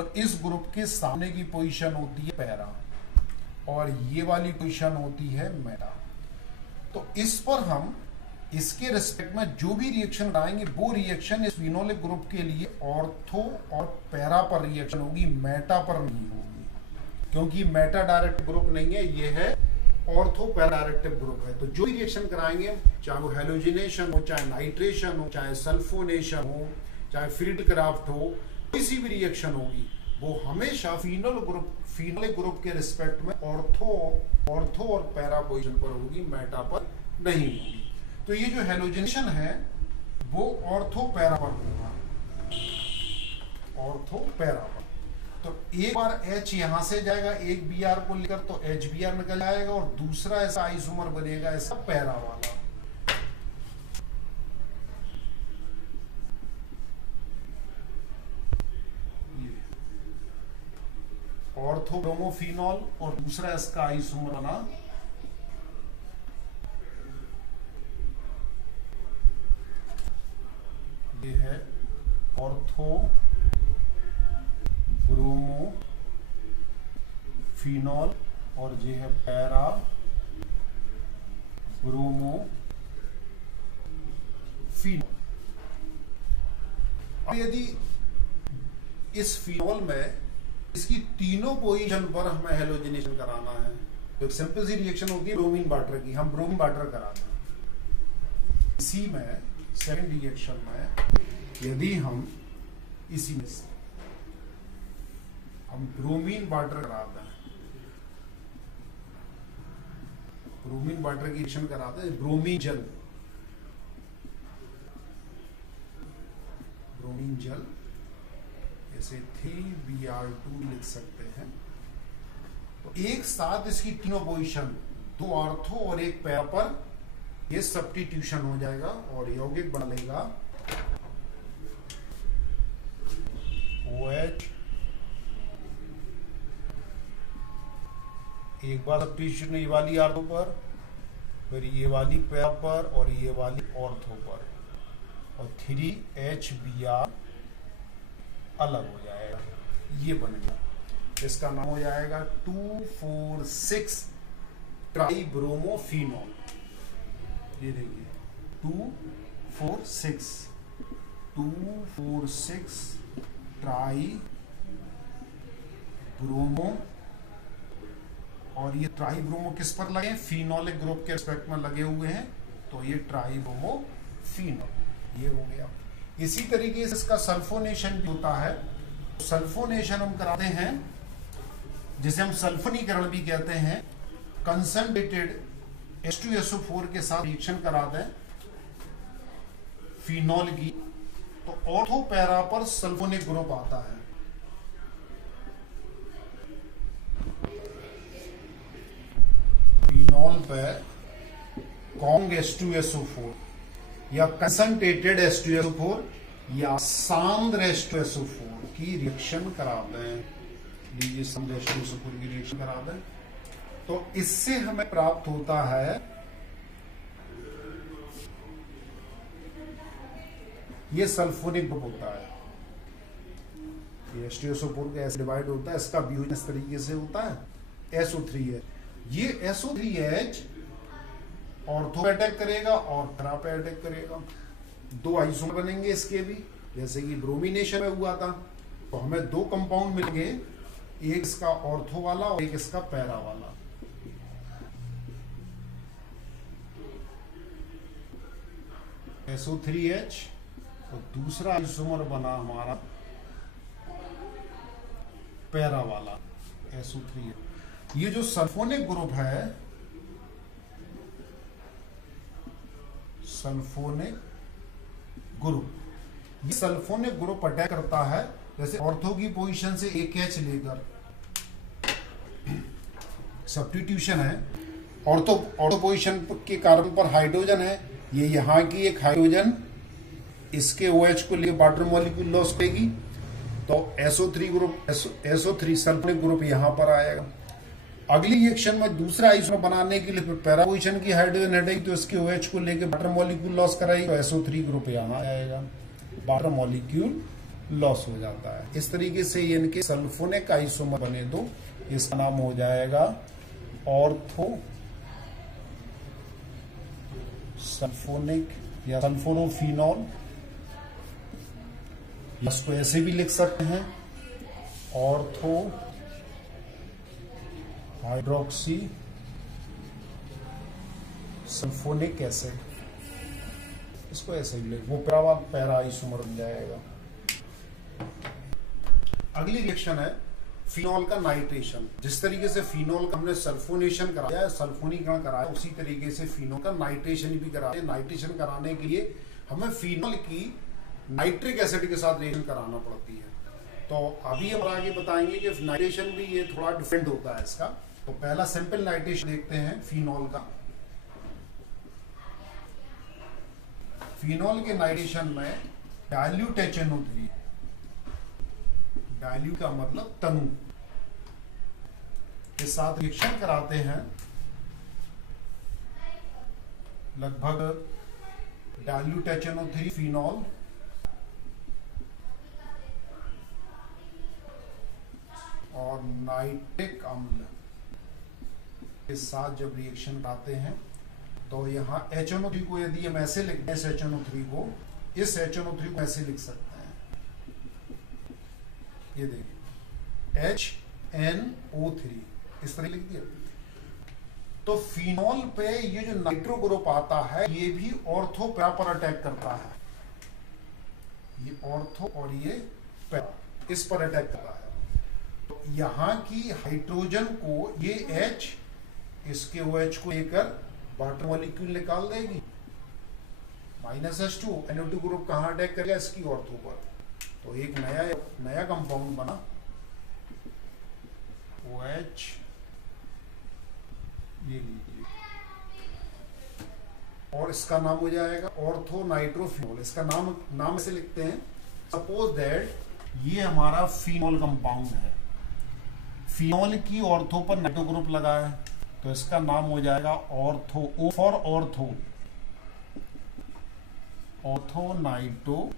और इस ग्रुप के सामने की पोजीशन होती है पैरा, और ये वाली पोजीशन होती है मेटा। तो इस पर हम इसके रिस्पेक्ट में जो भी रिएक्शन कराएंगे वो रिएक्शन इस फिनोलिक ग्रुप के लिए ऑर्थो और पैरा पर रिएक्शन होगी, मेटा पर नहीं होगी, क्योंकि मेटा डायरेक्ट ग्रुप नहीं है, ये है ऑर्थो पैरा डायरेक्टिव ग्रुप है। तो जो भी रिएक्शन कराएंगे, चाहे वो हेलोजिनेशन हो, चाहे नाइट्रेशन हो, चाहे सल्फोनेशन हो, चाहे फील्ड क्राफ्ट हो, किसी भी रिएक्शन होगी वो हमेशा फिनोलिक ग्रुप के रिस्पेक्ट में ऑर्थो और पैरा पोजीशन पर होगी, मेटा पर नहीं होगी। तो ये जो हेलोजिनेशन है वो ऑर्थो पैरा पर होगा, ऑर्थो पैरा पर। तो एक बार H यहां से जाएगा एक Br को लेकर, तो HBr निकल जाएगा, और दूसरा ऐसा आइसोमर बनेगा ऐसा पैरा वाला। ऑर्थो ब्रोमोफिनॉल, और दूसरा इसका आइसोमर बना ये है ऑर्थो ब्रोमोफिनॉल, और ये है पैरा ब्रोमोफिनॉल। अब यदि इस फिनॉल में इसकी तीनों पोजीशन पर हमें हेलोजिनेशन कराना है, तो सिंपल सी रिएक्शन होती है ब्रोमीन वाटर की, हम ब्रोमीन वाटर कराते हैं। इसी में सेकेंड रिएक्शन में यदि हम इसी में हम ब्रोमीन वाटर कराते हैं, ब्रोमीन वाटर की रिएक्शन कराते हैं, ब्रोमीन जल ऐसे 3Br2 लिख सकते हैं। तो एक साथ इसकी तीनों पोजीशन, दो ऑर्थो और एक पैरा पर ये सब्स्टिट्यूशन हो जाएगा और यौगिक बना लेगा OH। एक बार सब्स्टिट्यूशन ये वाली ऑर्थो पर, फिर ये वाली पैरा पर, और ये वाली ऑर्थो पर, और 3HBr अलग हो जाएगा, ये बनेगा। इसका नाम हो जाएगा 2,4,6 ट्राइब्रोमोफिनॉल। ये देखिए 2,4,6 ट्राइब्रोमो, और ये ट्राइब्रोमो किस पर लगे? फिनोलिक ग्रुप के रिस्पेक्ट में लगे हुए हैं, तो ये ट्राइब्रोमोफिनॉल ये हो गया। इसी तरीके से इसका सल्फोनेशन भी होता है। सल्फोनेशन हम कराते हैं, जिसे हम सल्फनीकरण भी कहते हैं, कंसंट्रेटेड H2SO4 के साथ रिएक्शन कराते हैं फिनॉल की, तो ऑर्थो पैरा पर सल्फोनिक ग्रुप आता है। फिनॉल पे कॉन्ग H2SO4 या कंसंट्रेटेड H2SO4 या सांद्र H2SO4 की रिएक्शन कराते हैं। लीजिए सांद्र H2SO4 की रिएक्शन कराते हैं, तो इससे हमें प्राप्त होता है ये सल्फोनिक ग्रुप होता है। ये H2SO4 का ऐसे डिवाइड होता है, इसका वियोजन इस तरीके से होता है SO3H। ये SO3H ऑर्थो पे अटैक करेगा और पैरा पे अटैक करेगा। दो आइसोमर बनेंगे इसके भी, जैसे कि ब्रोमिनेशन में हुआ था। तो हमें दो कंपाउंड मिलेंगे, एक इसका ऑर्थो वाला और एक इसका पैरा वाला। SO3H और दूसरा आइसोमर बना हमारा पैरा वाला SO3H। ये जो सल्फोनिक ग्रुप है, सल्फोनिक ग्रुप, ये सल्फोनिक ग्रुप अटैक करता है, जैसे ऑर्थो की पोजीशन से एक H लेकर सब्स्टिट्यूशन है। ऑर्थो पोजिशन के कार्बन पर हाइड्रोजन है, ये यहाँ की एक हाइड्रोजन इसके OH को लिए वाटर मॉलिक्यूल लॉस करेगी, तो SO3 group SO3 sulphonic group यहाँ पर आएगा। अगली रिएक्शन में दूसरा आइसोमर बनाने के लिए पैरा पोजिशन की हाइड्रोजन हटेगी, तो इसके OH को लेकर वाटर मॉलिक्यूल लॉस कराएगी, तो SO3 ग्रुप यहाँ आएगा, वाटर मॉलिक्यूल लॉस हो जाता है। इस तरीके से ये इनके सल्फोनिक आइसोमर बने, तो इसका नाम हो जाएगा ऑर्थो सल्फोनिक या सल्फोरोफिनॉल। इसको ऐसे भी लिख सकते हैं, ऑर्थो हाइड्रोक्सी सल्फोनिक एसिड, इसको ऐसे भी लिख, वो पैरा आइसोमर बन जाएगा। अगली रिएक्शन है फिनॉल का नाइट्रेशन। जिस तरीके से फिनॉल का हमने सल्फोनेशन कराया, सल्फोनीकरण कराया, उसी तरीके से फिनॉल का नाइट्रेशन भी कराया। नाइट्रेशन कराने के लिए हमें फिनॉल की नाइट्रिक एसिड के साथ रिएक्शन कराना पड़ती है। तो अभी हम आगे बताएंगे कि नाइट्रेशन भी ये थोड़ा डिफरेंट होता है इसका। तो पहला सिंपल नाइट्रेशन देखते हैं फिनॉल का। फिनॉल के नाइट्रेशन में डाइल्यूट HNO3, डाइल्यूट का मतलब तनु, के साथ रिएक्शन कराते हैं। लगभग डाइल्यूट HNO3 फिनॉल और नाइट्रिक अम्ल के साथ जब रिएक्शन कराते हैं, तो यहाँ HNO3 को यदि हम ऐसे लिखते हैं, इस HNO3 को ऐसे लिख सकते हैं, ये देखिए HNO3 इस तरह लिख दिया। तो फिनॉल पे ये जो नाइट्रो ग्रुप आता है, ये भी ऑर्थो पैरा पर अटैक करता है, ये ऑर्थो और ये पैरा इस पर अटैक करता है। तो यहाँ की हाइड्रोजन को ये H इसके OH को लेकर वाटर मॉलिक्यूल निकाल देगी, -H2 NO2 ग्रुप कहाँ अटैक करेगा, इसकी ऑर्थो पर। तो एक नया कंपाउंड बना OH, ये लीजिए, और इसका नाम हो जाएगा ऑर्थो नाइट्रोफिनॉल। इसका नाम से लिखते हैं। सपोज दैट ये हमारा फिनॉल कंपाउंड है, फिनॉल की ऑर्थो पर नाइट्रो ग्रुप लगा है, तो इसका नाम हो जाएगा ortho, O for ortho nitrophenol.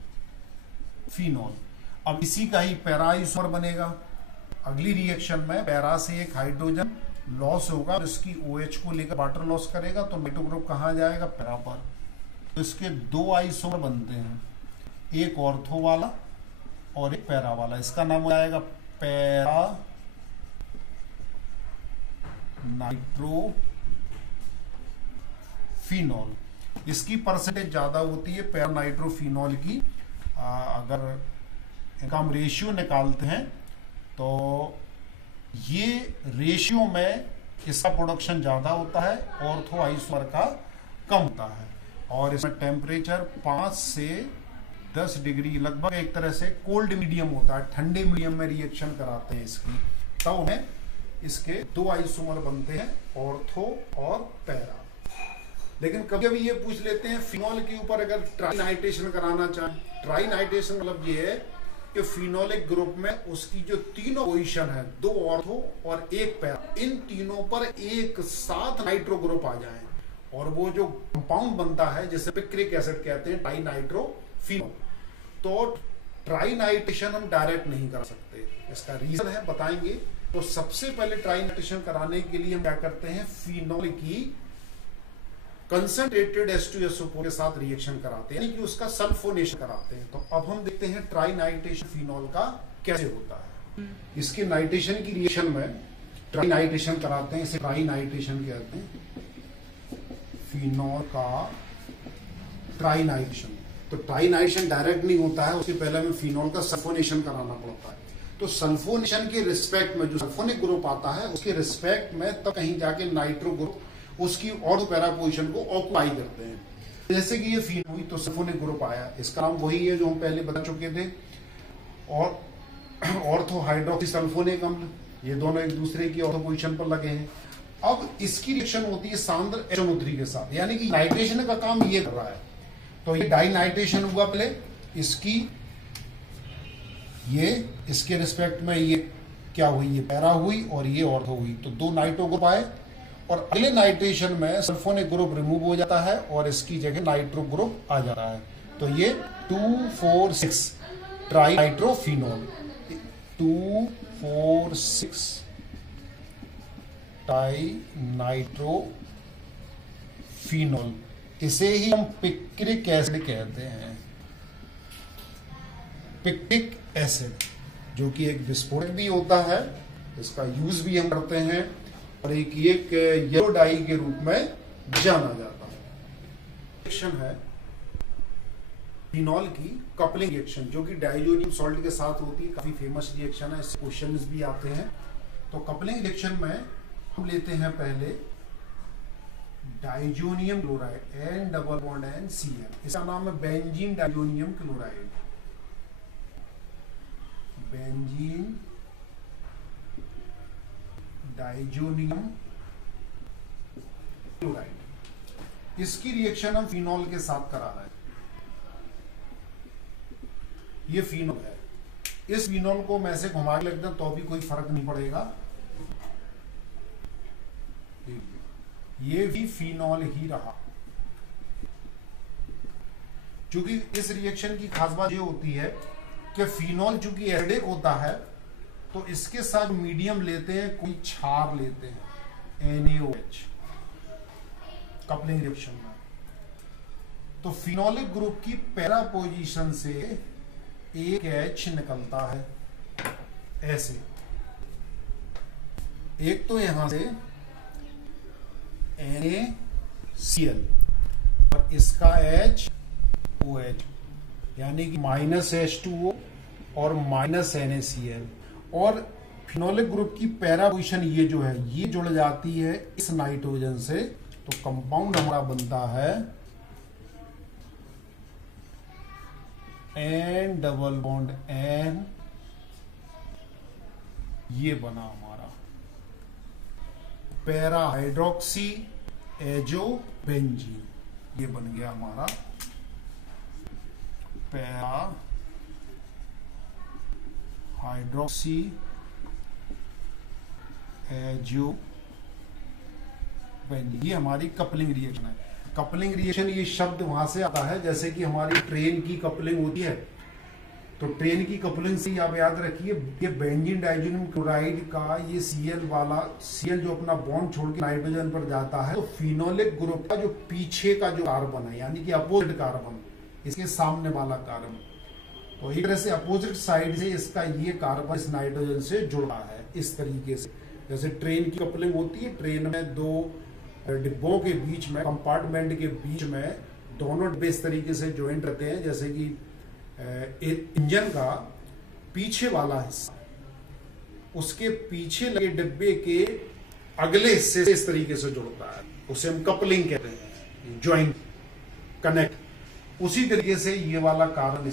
अब इसी का ही पैरा आइसोमर बनेगा। अगली रिएक्शन में पैरा से एक हाइड्रोजन लॉस होगा, इसकी OH को लेकर वाटर लॉस करेगा, तो नाइट्रो ग्रुप कहाँ जाएगा, पैरा पर। तो इसके दो आइसोमर बनते हैं, एक ऑर्थो वाला और एक पैरा वाला। इसका नाम हो जाएगा पैरा नाइट्रोफिनॉल। इसकी परसेंटेज ज्यादा होती है पैरा नाइट्रोफिनॉल की। अगर इनका हम रेशियो निकालते हैं, तो ये रेशियो में इसका प्रोडक्शन ज्यादा होता है, ऑर्थो आइसोमर का कम होता है। और इसमें टेम्परेचर 5 से 10 डिग्री लगभग एक तरह से कोल्ड मीडियम होता है, ठंडे मीडियम में रिएक्शन कराते हैं इसकी, तब हमें इसके दो आइसोमर बनते हैं, ऑर्थो और पैरा। लेकिन कभी कभी ये पूछ लेते हैं फिनॉल के ऊपर अगर ट्राई नाइट्रेशन कराना चाहें। ट्राई नाइट्रेशन मतलब ये है कि फिनोलिक ग्रुप में उसकी जो तीनों पोजीशन है, दो ऑर्थो और एक पैरा, इन तीनों पर एक साथ नाइट्रो ग्रुप आ जाए और वो जो कंपाउंड बनता है जिसे पिक्रिक एसिड कहते हैं, ट्राई नाइट्रोफिनॉल। तो ट्राई नाइट्रेशन हम डायरेक्ट नहीं कर सकते, इसका रीजन है, बताएंगे। तो सबसे पहले ट्राई नाइट्रेशन कराने के लिए हम क्या करते हैं, फिनॉल की कंसंट्रेटेड H2SO4 के साथ रिएक्शन कराते हैं, यानी कि उसका सल्फोनेशन कराते हैं। तो अब हम देखते हैं ट्राई नाइट्रेशन फिनॉल का कैसे होता है। इसके नाइट्रेशन की रिएक्शन में ट्राई नाइट्रेशन कराते हैं, इसे ट्राई नाइट्रेशन कहते हैं, फिनॉल का ट्राई नाइट्रेशन। तो ट्राई नाइट्रेशन डायरेक्ट नहीं होता है, उसके पहले हमें फिनॉल का सल्फोनेशन कराना पड़ता है। तो सल्फोनेशन के रिस्पेक्ट में जो सल्फोनिक ग्रुप आता है उसके रिस्पेक्ट में तो कहीं जाके नाइट्रो ग्रुप उसकी ऑर्थो पैरा पोजीशन को ऑक्युपाई करते हैं। जैसे कि ये फिनॉल हुई तो सल्फोनिक ग्रुप आया, इसका नाम वही है जो हम पहले बता चुके थे, और ऑर्थो हाइड्रोक्सी सल्फोनिक अम्ल, ये दोनों एक दूसरे की ऑर्थो पोजीशन पर लगे हैं। अब इसकी रिएक्शन होती है सांद्र HNO3 के साथ, यानी कि नाइट्रेशन का काम ये कर रहा है। तो ये डाई नाइट्रेशन हुआ पहले, इसकी ये इसके रिस्पेक्ट में ये क्या हुई, ये पैरा हुई और ये ऑर्थो हुई, तो 2 नाइट्रो ग्रुप आए और अगले नाइट्रेशन में सल्फोनिक ग्रुप रिमूव हो जाता है और इसकी जगह नाइट्रो ग्रुप आ जाता है। तो ये 2,4,6 ट्राई नाइट्रोफिनॉल, 2,4,6 ट्राई नाइट्रोफिनॉल, इसे ही हम पिक्रिक एसिड कहते हैं। पिक्रिक एसिड जो कि एक विस्फोटक भी होता है, इसका यूज भी हम करते हैं और एक येलो डाई के रूप में जाना जाता है। रिएक्शन है फिनॉल की कपलिंग रिएक्शन, जो कि डाइजोनियम सॉल्ट के साथ होती है, काफी फेमस रिएक्शन है, इससे क्वेश्चंस भी आते हैं। तो कपलिंग रिएक्शन में हम लेते हैं पहले डाइजोनियम क्लोराइड N+N इसका नाम है benzene diazonium chloride, benzene diazonium chloride. इसकी रिएक्शन हम फिनॉल के साथ करा रहे हैं। ये फिनॉल है, इस फिनॉल को मैं से घुमा के रख दें तो भी कोई फर्क नहीं पड़ेगा, ये भी फिनॉल ही रहा। चूंकि इस रिएक्शन की खास बात ये होती है कि फिनॉल चूंकि एसिडिक होता है तो इसके साथ मीडियम लेते हैं, कोई क्षार लेते हैं NaOH कपलिंग रिएक्शन में। तो फिनोलिक ग्रुप की पैरा पोजीशन से एक H निकलता है ऐसे, एक तो यहां से NaCl और इसका HOH, यानी कि -H2O और -NaCl, और फिनोलिक ग्रुप की पैरा पोजीशन ये जो है ये जुड़ जाती है इस नाइट्रोजन से, तो कंपाउंड हमारा बनता है N+N, ये बना हमारा पैरा हाइड्रोक्सी एजोबेंजीन, ये बन गया हमारा पैरा हाइड्रोक्सी एजोबेंजीन, ये हमारी कपलिंग रिएक्शन है। कपलिंग रिएक्शन ये शब्द वहां से आता है, जैसे कि हमारी ट्रेन की कपलिंग होती है, तो ट्रेन की कपलिंग से आप याद रखिए ये बेंजीन डाइजोनियम क्लोराइड का ये Cl वाला Cl जो अपना बॉन्ड छोड़ के नाइट्रोजन पर जाता है, तो फिनोलिक ग्रुप का जो पीछे का जो कार्बन है, यानी कि अपोजिट कार्बन, इसके सामने वाला कार्बन, तो एक तरह से अपोजिट साइड से इसका ये कार्बन इस नाइट्रोजन से जुड़ा है इस तरीके से। जैसे ट्रेन की कपलिंग होती है, ट्रेन में 2 डिब्बों के बीच में, कंपार्टमेंट के बीच में दोनों डिब्बे इस तरीके से ज्वाइंट रहते हैं, जैसे कि इंजन का पीछे वाला हिस्सा उसके पीछे लगे डिब्बे के अगले हिस्से से इस तरीके से जुड़ता है, उसे हम कपलिंग कहते हैं, ज्वाइंट कनेक्ट। उसी तरीके से ये वाला कारण